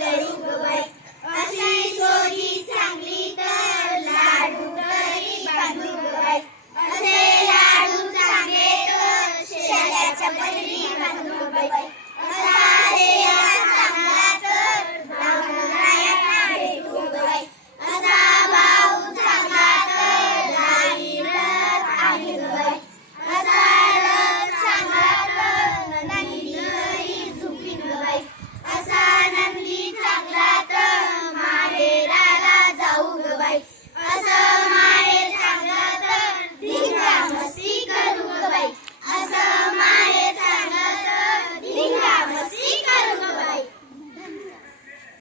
दळू अशी सोजी चांगली तर लाडू तरी बांधू गवाई असे लाडू चांगले तर शेल्याच्या पदरी बांधू गवाई Bye. Assalamu